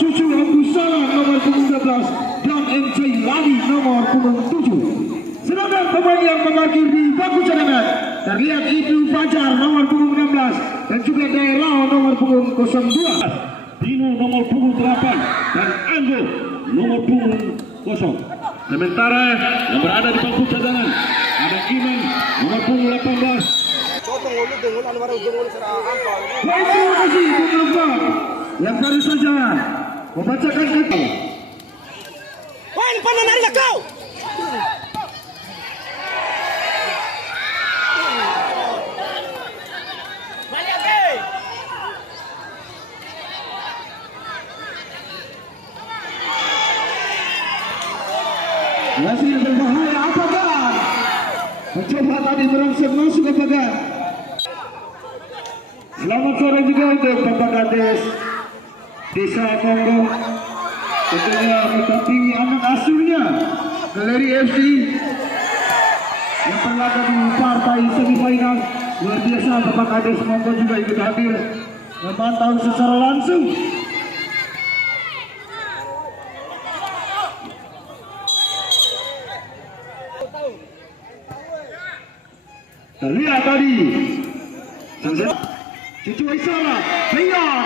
Cucu Abdussalam nomor punggung 12 dan MC Lali nomor punggung 7. Sedangkan pemain yang memarkir di bangku cadangan terlihat Ibnu Fajar nomor punggung 16 dan juga Daerah nomor punggung 02. Dino nomor punggung 8 dan Anggo nomor punggung 0. Sementara yang berada di bangku cadangan ada Iman nomor punggung 18. Baik, terima kasih teman-teman yang baru saja membacakan kata. Wah, pandang dari kau. Masih berbahaya apakah? Mencoba tadi merangsek masuk ke pagar. Selamat sore juga untuk Bapak Kades Desa Monggo. Tentunya mendampingi anak asuhnya Galeri FC yang berlaga di partai semifinal. Luar biasa Bapak Kades Monggo juga ikut hadir memantau secara langsung. Terlihat tadi Cucu Isara, Leon,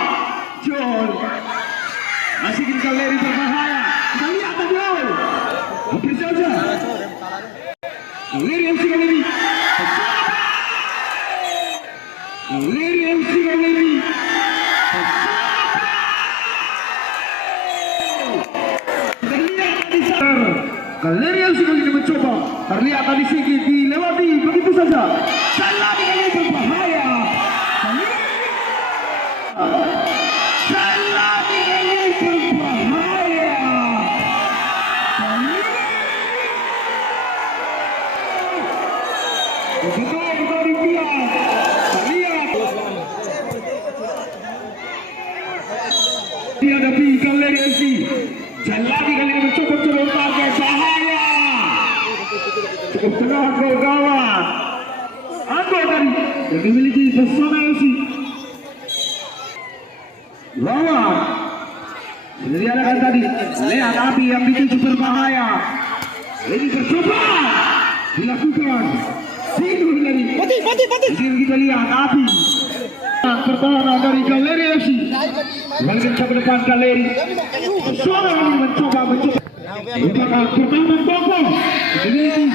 John masih di galeri berbahaya. Kita lihat tadi hampir saja galeri MC kali ini. Galeri MC kali ini. Terlihat tadi galeri MC kali ini mencoba. Terlihat tadi sedikit dilewati begitu saja. Salah kali berbahaya. Salah kali berbahaya. Betul dari pihak. Terlihat dihadapi galeri FC. Jalani kali ini mencoba target bahaya. Cukup tengah gol gawat. Anggo tadi yang dimiliki pesona FC. Lawan sudah diadakan tadi. Lihat api yang dituju berbahaya. Ini bercoba dilakukan. Tidur dari. Mati. Jadi kita lihat api. Pertahanan dari galeri FC. Balikan ke depan galeri. Pesona ini mencoba. Merupakan pertahanan kokoh. Ini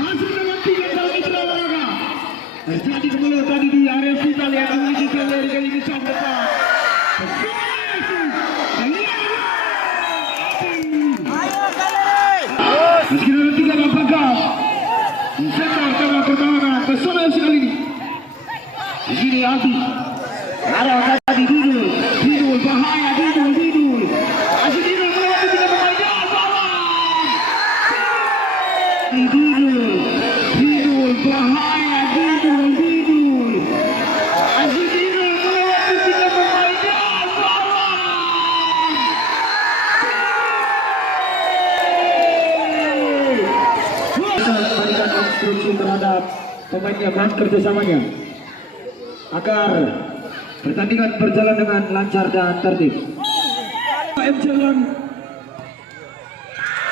masih dengan 3 kali berolahraga. Terjadi kembali tadi di area vital yang memiliki galeri kali ini sang depan. Meski ada 3 lapangan di sektor tengah pertahanan pesona sekali ini. Di sini Aldi. Ada tadi Didul bahaya Didul. Masih Didul melewati 3 pemain bawah. Didul bahaya Didul. Masih Didul melewati 3 pemain bawah. Berikan instruksi terhadap pemainnya dan kerjasamanya agar pertandingan berjalan dengan lancar dan tertib. MC Lani.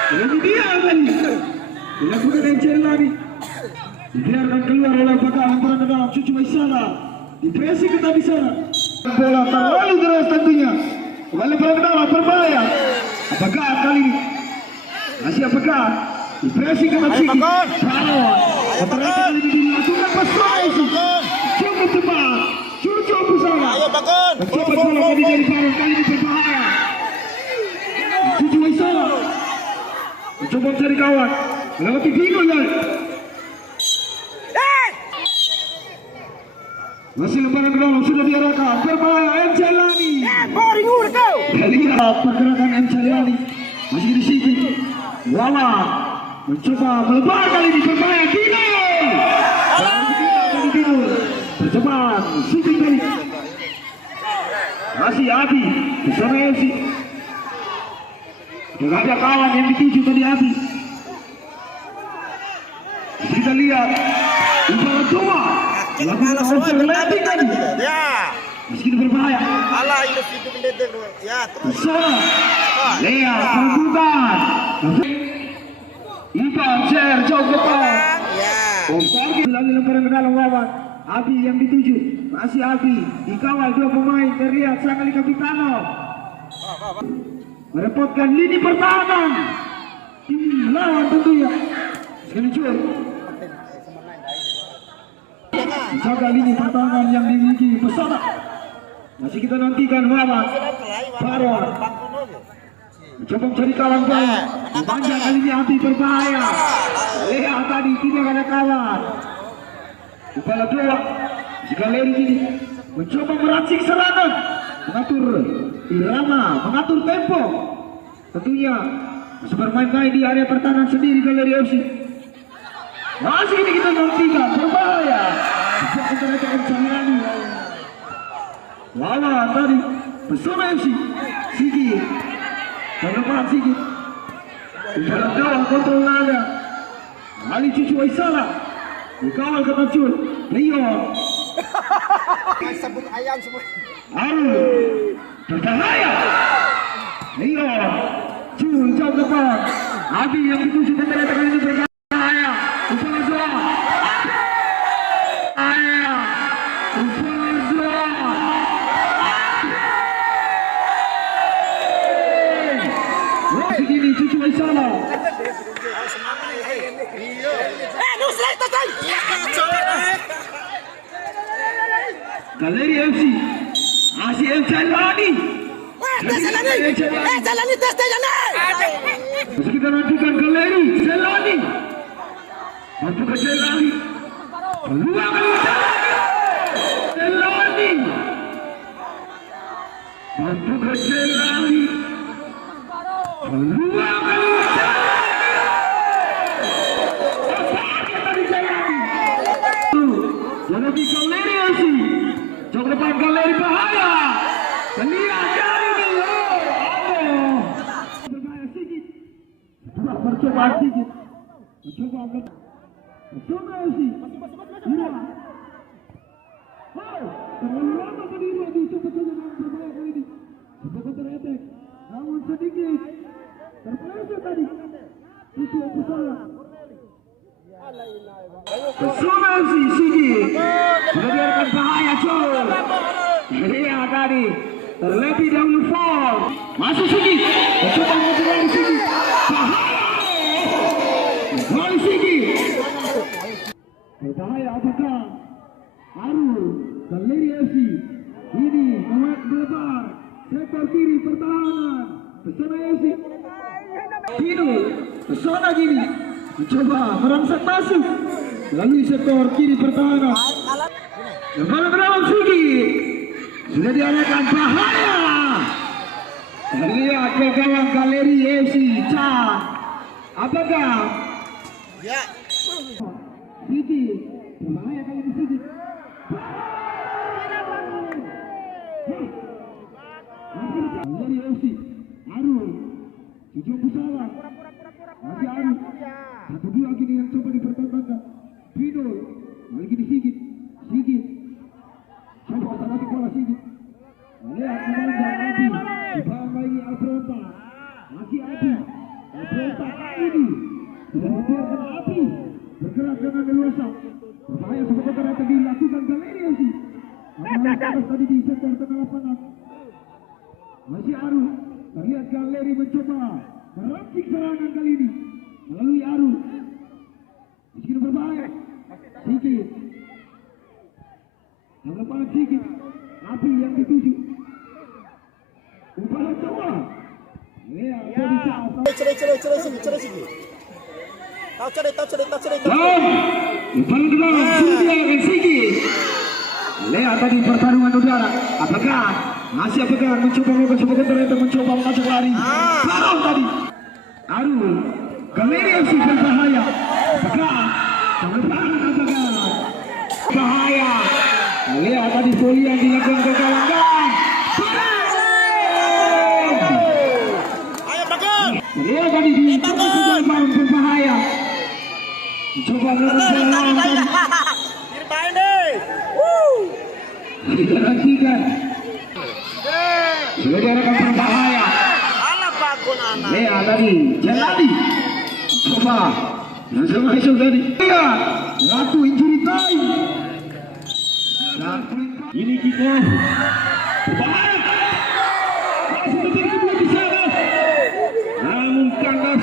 Ini dia tadi. Dilakukan MC Lani. Dibiarkan keluar oleh bakal antara ke dalam Cucu Isara. Dipresi ke tadi sana. Bola terlalu deras tentunya. Kembali ke dalam berbahaya. Apakah kali ini? Masih apakah? Dipresi ke tadi. Ternyata kali ini dilakukan pesawat. Cukup cepat. Cucu bersama. Ayo Bakon. Mencoba bola tadi dari Baron kali ini berbahaya. Cucu Isara mencoba mencari kawan. Melewati Dino ya. Masih lemparan ke dalam sudah diarahkan. Berbahaya MC Lani. Boring udah kau. Lihat pergerakan MC Lani. Masih di sini. Wawa mencoba melebar kali ini berbahaya Dino. Percobaan shooting dari masih Abi bersama FC. Tidak ada kawan yang dituju tadi Abi. Kita lihat Ibarat Dua lakukan landing tadi. Ya. Meski berbahaya. Alah, ini video pendek dulu. Ya, terus. Pesona. Lea perebutan. Ivan share jauh ke depan. Ya. Lagi lemparan ke dalam lawan. Abi yang dituju. Masih Abi. Dikawal dua pemain. Terlihat sang kali Kapitano. Merepotkan lini pertahanan. Tim lawan tentunya. Sekali cuy. Jaga lini pertahanan yang dimiliki Pesona. Masih kita nantikan lawan. Baron. Coba mencari kawan bola. Panjang kali ini Abi berbahaya. Lihat tadi tidak ada kawan. Kepala dua. Jika Leri ini mencoba meracik serangan, mengatur irama, mengatur tempo. Tentunya masih bermain-main di area pertahanan sendiri Galeri FC. Masih ini kita nantikan berbahaya. Bisa kita Cahyani. Lawan tadi Pesona FC. Sigi. Terlepas Sigit. Dalam gawang kontrol naga. Ali Cucu Waisala. Dikawal ke Tacul. Leon. Sebut ayam semua. Arul. Berbahaya. Leon. Cul jauh depan. Abi yang dituju tentara ini berbahaya. Upaya dua. Ayah. Upaya dua. Begini Cucu Waisala. Nusret tatay. Galeri FC. Masih MC Lani. Jalani tes jalani. Masih kita nantikan Galeri Selani. Mampu ke Selani. Peluang kali Selani. Mampu ke Selani. Peluang kali Jangan di Galeri FC. Jauh depan Galeri bahaya. Lihat dari ini. Berbahaya sedikit. Sudah percobaan sedikit. Mencoba angkat. Mencoba FC. Iya. Oh, terlalu lama berdiri di coba saja dengan berbahaya kali ini. Coba teretek. Namun sedikit. Terpeleset tadi. Itu yang Pesona. Pesona FC sedikit. Sudah biarkan bahaya Cul. Iya tadi. Terlebih dahulu fall. Masuk Sigi. Mencoba mengejar Sigi. Bahaya. Sigi. Berbahaya apakah? Arul. Galeri FC. Ini Muhammad melebar. Sektor kiri pertahanan. Pesona FC. Pino. Pesona gini. Mencoba merangsek masuk. Melalui sektor kiri pertahanan. Kembali ke dalam Sigi. Sudah diarahkan bahaya. Lihat ke gawang Galeri FC. Apakah? Ya. Sigi. Bahaya kali ini Sigi. Galeri FC. Arul. Tujuh pesawat. Masih Arul. Satu dua gini yang coba dipertahankan. Pino. Lagi di Sigit. Sigit. Coba tadi bola Sigit. Lihat kemana Abi. Di bawah lagi Alfronta. Masih Abi. Alfronta ini. Sudah membiarkan Abi bergerak dengan leluasa. Berbahaya sebenarnya yang tadi dilakukan Galeri FC. Atas tadi di sektor tengah lapangan. Masih Arul. Terlihat Galeri mencoba meracik serangan kali ini melalui Arul. Meski berbahaya. Sigit. Yang lepas Sigit. Api yang dituju. Upaya coba. Lihat Cerai sini. Tahu cerai. Upaya kedua. Sudia dengan Sigit. Lihat tadi pertarungan udara. Apakah mencoba ternyata mencoba mengacak lari. Barang tadi. Arul. Galeri FC berbahaya. Apakah bahaya. Lihat tadi volley yang dilakukan ke gawang. Ayo bagus. Lihat tadi di berbahaya. Coba melakukan serangan tadi. Dirbain deh. Kita nantikan. sudah diarahkan berbahaya. Anak bakun anak. Lea tadi, Jelani. Coba. Langsung masuk tadi. Iya. Ratu injury time. Dan Ini Kiko. Berbahaya. Masih terjadi kedua di sana. Namun kandas.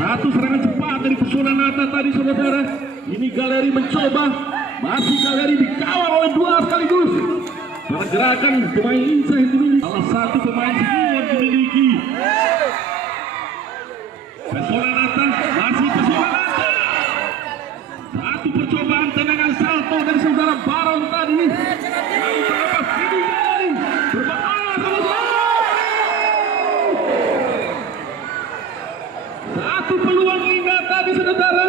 Satu serangan cepat dari Pesona Nata tadi saudara. Ini Galeri mencoba. Masih Galeri dikawal oleh dua sekaligus. Pergerakan pemain Insa yang dimiliki. Salah satu pemain yang dimiliki. Pesona Nata. Masih Pesona Nata. Satu percobaan tendangan salto dari saudara Baron tadi. Lalu terlepas ini Galeri. Berbahaya saudara. Satu peluang indah tadi saudara.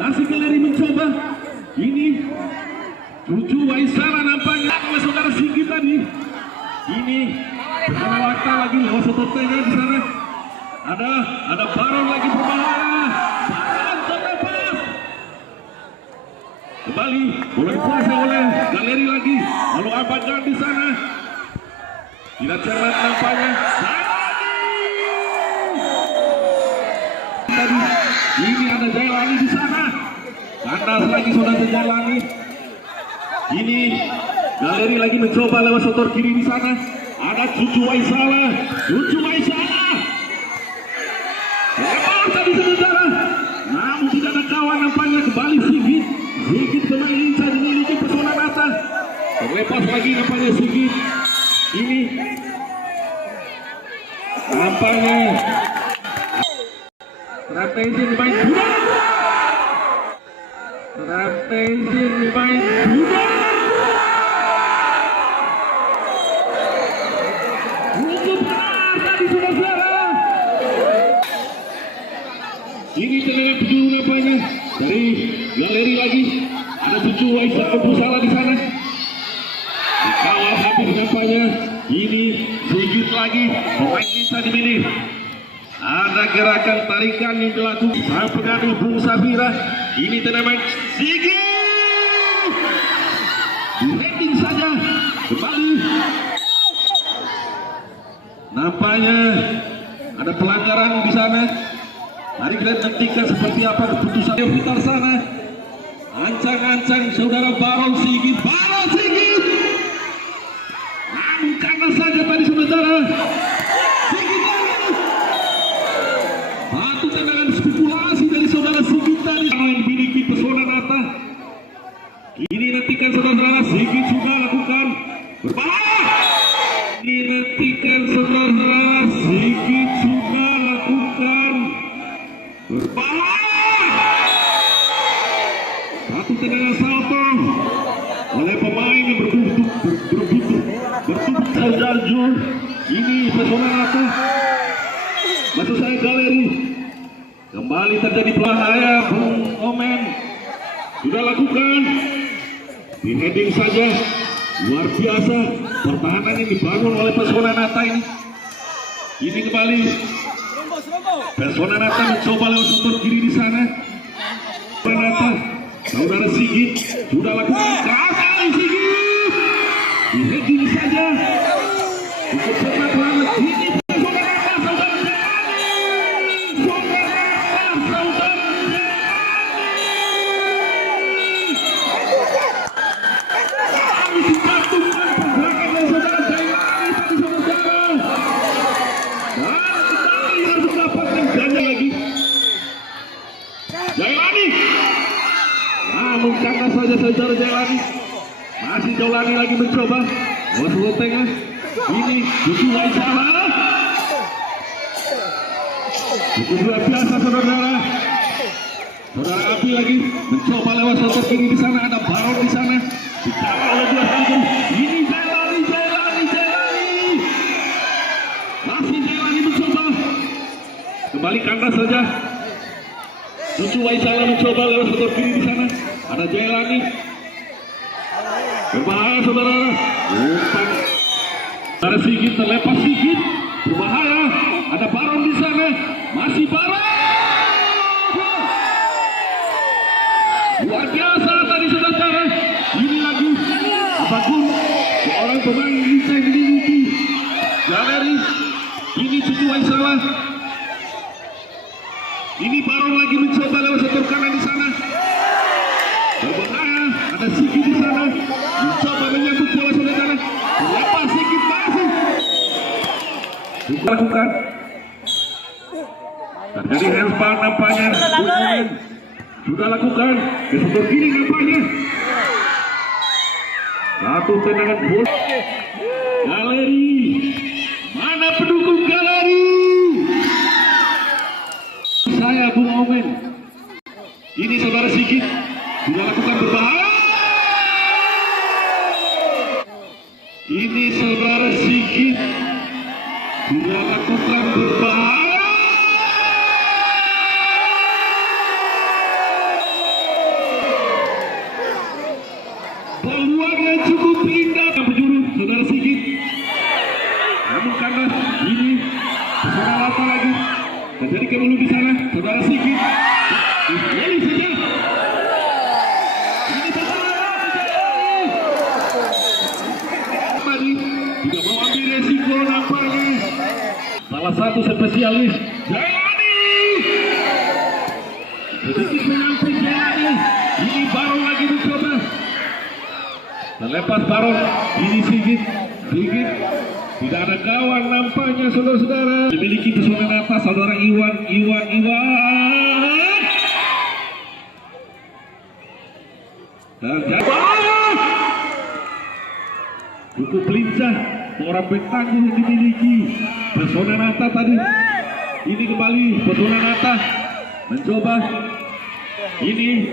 Masih Galeri mencoba. Ini Cucu Waisala nampaknya oleh saudara Sigit tadi. Ini bersama Wakta lagi lewat sototenya di sana. Ada Baron lagi berbahaya. Baron terlepas. Kembali bola dikuasai oleh Galeri lagi. Lalu Abagan di sana. Tidak cermat nampaknya. Tadi ini ada Jailani di sana. Kandas lagi saudara Jailani. Ini Galeri lagi mencoba lewat sotor kiri di sana. Ada Cucu Waisala. Cucu Waisala. Lepas tadi saudara. Namun tidak ada kawan nampaknya. Kembali Sigit. Sigit pemain Insa dimiliki Pesona Nata. Terlepas lagi nampaknya Sigit. Ini nampaknya strategi dimain dua. Strategi dimain dua. Untuk benar tadi saudara. Ini tendangan penjuru nampaknya dari Galeri lagi. Ada Cucu Waisala berusaha di sana. Dikawal habis nampaknya. Ini Sigit lagi. Pemain Insa dimiliki. Ada gerakan tarikan yang dilakukan sang pengambil Bung Safira. Ini tendangan Sigit. Di saja. Kembali. Nampaknya ada pelanggaran di sana. Mari kita nantikan seperti apa keputusan di sekitar sana. Ancang-ancang saudara Baron Sigit. Baron Sigit. Namun karena saja tadi saudara. Sigit lagi. Satu tendangan spekulasi dari saudara Sigit tadi. Yang dimiliki Pesona Nata. Ini nantikan saudara Sigit sudah lakukan. Berbahaya. Ini nantikan saudara Sigit sudah lakukan. Berbahaya. Satu tendangan salto oleh pemain yang bertubuh Saljarjul. Ini Pesona Nata. Maksud saya Galeri. Kembali terjadi bahaya. Bung Omen sudah lakukan. Di heading saja. Luar biasa pertahanan yang dibangun oleh Pesona Nata ini. Ini kembali Pesona Nata mencoba lewat sudut kiri di sana. Pesona Nata, saudara Sigit sudah lakukan kali Sigit. Di heading saja. Cukup cepat banget. Ini Pesona Nata, saudara Jelani. Pesona Nata, saudara Jailani. Namun karena saja saudara Jailani masih Jailani lagi mencoba lewat tengah. Ini Cucu Waisala. Cukup luar biasa saudara. Saudara Api lagi mencoba lewat sotor kiri di sana. Ada Baron di sana. Dikawal oleh dua kali. Ini Jailani. Masih Jailani mencoba. Kembali kandas saja. Cucu Waisala mencoba lewat sotor kiri di sana. Ada Jailani. Berbahaya saudara. Umpan. Ada Sigit terlepas Sigit. Berbahaya. Ada Baron di sana. Masih Baron. Luar biasa tadi saudara. Ini lagi Abagun. Seorang pemain Insa yang dimiliki Galeri. Cucu Waisalah. Ini Baron lagi mencoba lewat sektor kanan di sana. Berbahaya, ada Sigit di sana. Mencoba menyambut bola saudara. Lepas Sigit masih. Lakukan. Terjadi handball nampaknya. Sudah lakukan. Ke sektor kiri nampaknya. Satu tendangan bola. Galeri. Mana pendukung galeri? Saya Bung Omen. Ini saudara Sigit sudah lakukan berbahaya. Ini saudara Sigit sudah lakukan berbahaya. Peluang yang cukup indah penjuru saudara Sigit. Namun karena ini saudara apa lagi? Terjadi kebulu di sana, saudara Sigit. Ini saja. Ini Mari tidak mau ambil resiko nampaknya. Salah satu spesialis Jayani. Sedikit menyamping Jayani. Ini Baron lagi mencoba. Terlepas Baron. Ini Sigit. Sigit. Tidak ada kawan nampaknya saudara-saudara. Memiliki pesona atas saudara Iwan. Terjadi. Cukup lincah. Orang bertangguh dimiliki. Pesona Nata tadi. Ini kembali pesona Nata. Mencoba. Ini.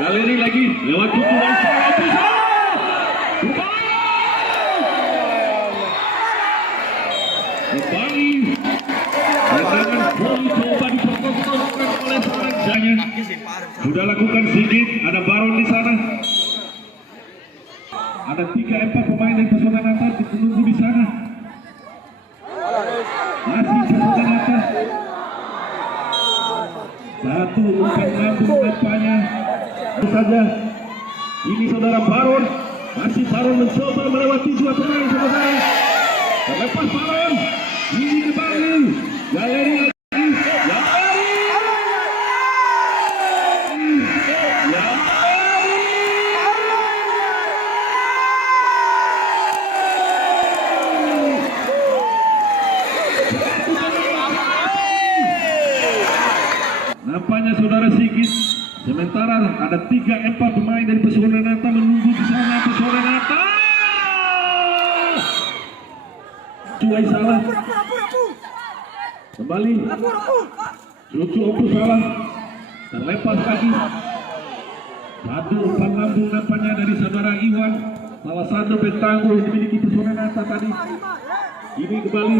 Galeri lagi. Lewat Cucu Waisalah. Kembali dengan voli coba dipertontonkan oleh seorang Jaya. Sudah lakukan Sigit, ada Baron di sana. Ada 3-4 pemain dari Pesona Nata menunggu di sana. Masih Pesona Nata. Satu umpan lambung nampaknya. Itu saja. Ini saudara Baron. Masih Baron mencoba melewati dua pemain saudara. Terlepas Baron. Ini kembali. Galeri lagi. Nampaknya saudara Sigit. Sementara ada 3-4 pemain dari Pesona Nata menunggu di sana. Pesona Nata. Cuai salah. Kembali. Cucu Opu salah. Terlepas lagi. Satu umpan lambung nampaknya dari saudara Iwan. Salah satu petangguh yang dimiliki Pesona Nata tadi. Ini kembali.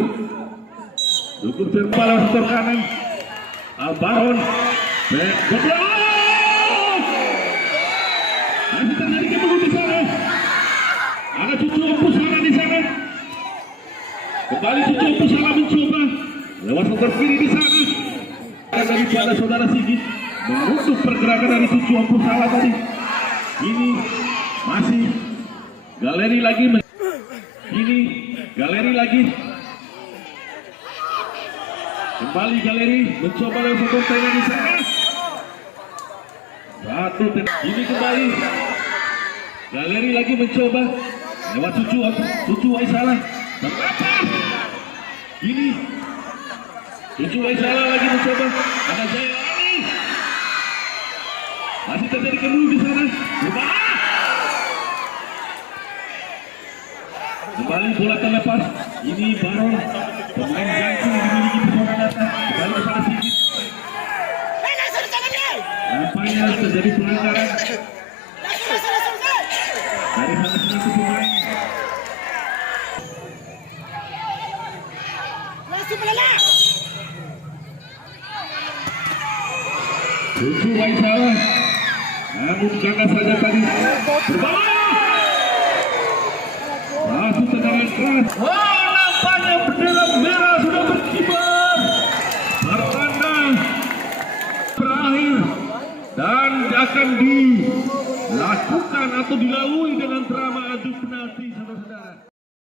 Cukup serba lewat sektor kanan. Baron. Masih terjadi keburu di sana. Ada Cucu Opu salah di sana. Kembali Cucu Opu salah mencoba lewat sektor kiri di sana. Daripada saudara Sigit mengutuk pergerakan dari Cucu Opu salah tadi. Ini masih galeri lagi. Ini galeri lagi. Kembali galeri mencoba lewat sektor tengah di sana. Satu ini kembali. Galeri lagi mencoba lewat Cucu Waisalah. Ini Cucu Waisalah lagi mencoba. Ada Jayani. Masih terjadi keburu di sana. Kembali bola terlepas. Ini Baron. Pemain jangkung dimiliki Pesona Nata. Kembali ke sana Sigit. Nampaknya terjadi pelanggaran dari salah satu pemain. Cucu Waisalah. Namun gagal saja tadi. Berbahaya. Satu tendangan keras. Nampaknya bendera merah sudah berkibar. Pertanda berakhir dan akan dilakukan atau dilalui dengan drama adu penalti.